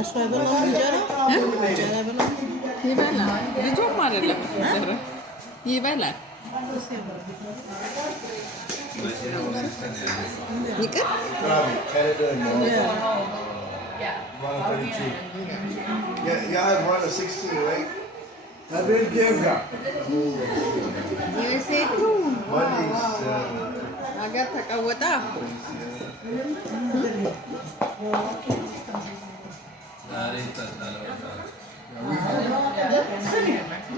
እሱ አይበላም እንጀራ አይበላም። ይበላል። ልጁም አይደለም ይበላል። ይቅር የሴቱ ሀገር ተቀወጣ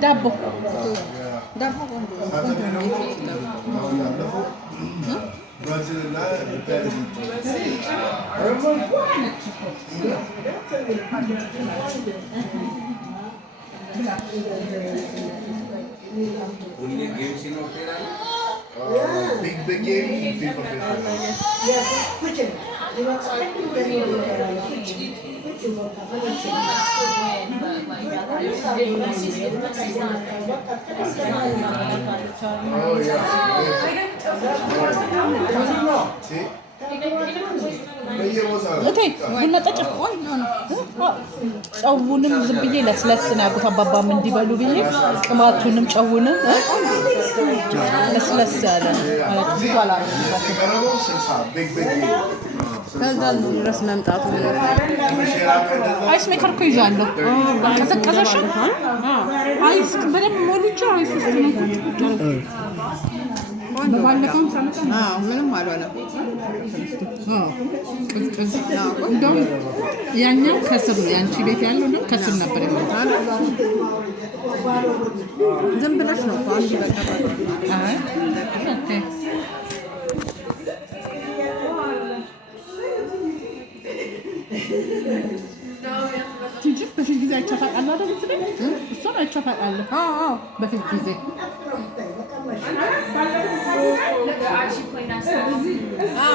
ዳቦ ዳቦ big game, FIFA 15. Oh yeah. See? ጨውንም ዝም ብዬ ለስለስ ነው ያልኩት አባባም እንዲበሉ ብዬ ቅማቱንም ጨውንም ለስለስ ያለ ከዛ ድረስ መምጣቱ አይስ ሜከር እኮ ይዣለሁ። ቀዘቀዘሽ አይስ በደንብ ሞልቼ አይስ ውስጥ ነው በባለፈውም ሳመጣ ምንም አልሆነም። ቅዝቅዝ እንደውም ያኛው ከስር ነው ያንቺ ቤት ያለው ነው ከስር ነበር ያለው። ዝም ብለሽ ነው አንድ በቀር አይ ኦኬ ትንሽ በፊት ጊዜ አይቻት አውቃለሁ አይደል? እሷን አይቻት አውቃለሁ። አዎ በፊት ጊዜ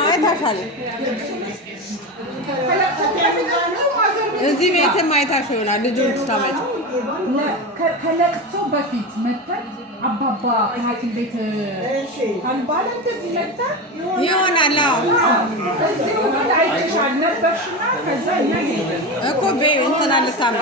አይታሻል። እዚህ ቤትም አይታሽ ይሆናል። ልጆቹ ታመጭ ከለቅሶ በፊት መተን አባባ ከሐኪም ቤት ካልባለ እንደዚህ መተን ይሆናል። እኮ እንትና ልታማ